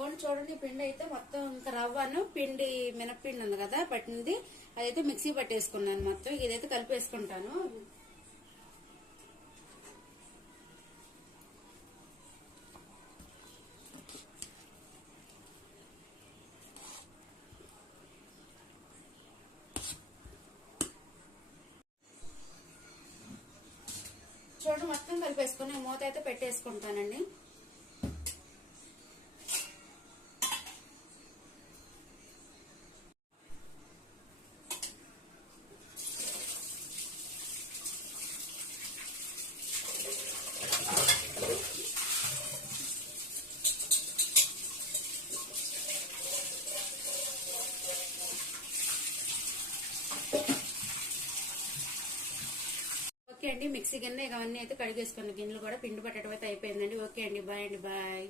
ఇదిగోండి చూడండి, పిండి అయితే మొత్తం ఇంకా రవ్వను పిండి మినప్పిండి ఉంది కదా పట్టింది, అదైతే మిక్సీ పట్టేసుకున్నాను. మొత్తం ఇదైతే కలిపేసుకుంటాను. చూడండి మొత్తం కలిపేసుకుని మూత అయితే పెట్టేసుకుంటానండి. ఓకే అండి, మిక్సీ గిన్నె ఇవన్నీ అయితే కడిగేసుకున్న గిన్నెలు కూడా పిండి పట్టడం అయితే అయిపోయిందండి. ఓకే అండి, బాయ్ అండి, బాయ్.